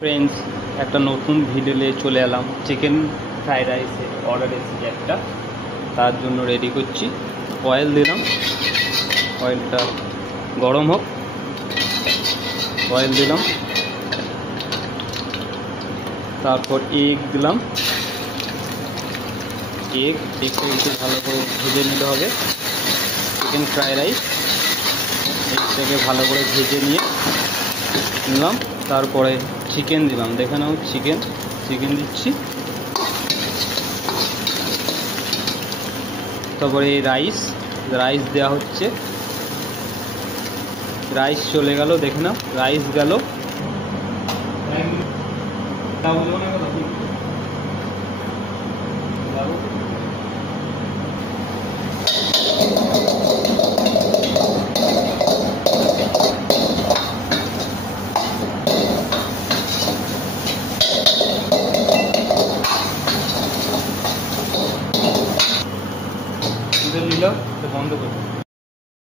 Friends, একটা নতুন video নিয়ে চলে এলাম। চিকেন ফ্রাইড রাইসের অর্ডার এসেছে একটা, তার জন্য রেডি করছি। অয়েল দিলাম, অয়েলটা গরম হোক। অয়েল দিলাম, তারপর এগ দিলাম। এগটা একটু ভালো করে ভেজে নিতে হবে। চিকেন ফ্রাইড রাইস, এগটাকে ভালো করে ভেজে নিলাম। তারপরে চিকেন দিলাম, দেখে নাও। চিকেন দিচ্ছি। তারপরে এই রাইস দেওয়া হচ্ছে। রাইস চলে গেল, দেখে নাও। রাইস গেল। নিলাম, বন্ধ করো।